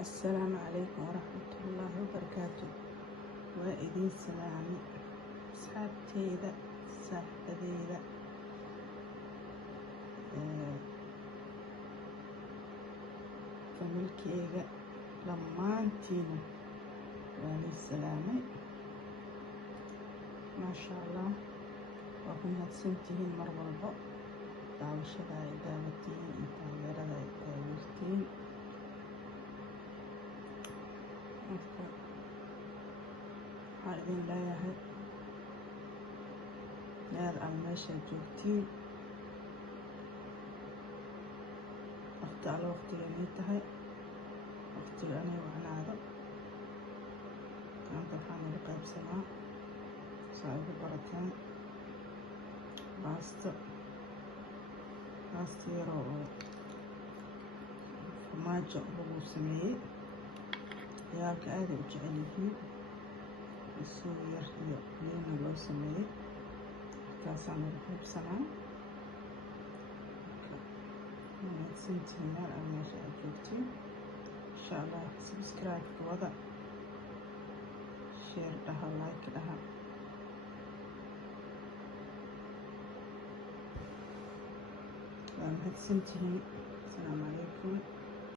السلام عليكم ورحمة الله وبركاته. وإذن سلام أصحابتيدا صاحبتيدا familkeyga dhammaantiina waa idin salaamay. maasha allah, waa ku mahadsantihiin mar walbo daawashada ay daawatiin iyo taageerada ay taageertiin. marka waxaan idin leeyahay meel aan meesha joogtiin waqti alla waqtiga inay tahay waqtiga anay wacnaado. maanta waxaan ugu qaybsanaa saa ugu barateen baasto yaro oo farmaajo lagu sameeyey. ciyaalka aaday u jecel yihiin, isugu yar iyo liina loo sameeyey. markaasaan ugu qaybsanaa. mahadsantihiin meel aan meesha aad joogtiin. insha allah subscribe-ka wada, share dhaha, like dhaha. waa mahadsantihiin. asalaamu calaykum.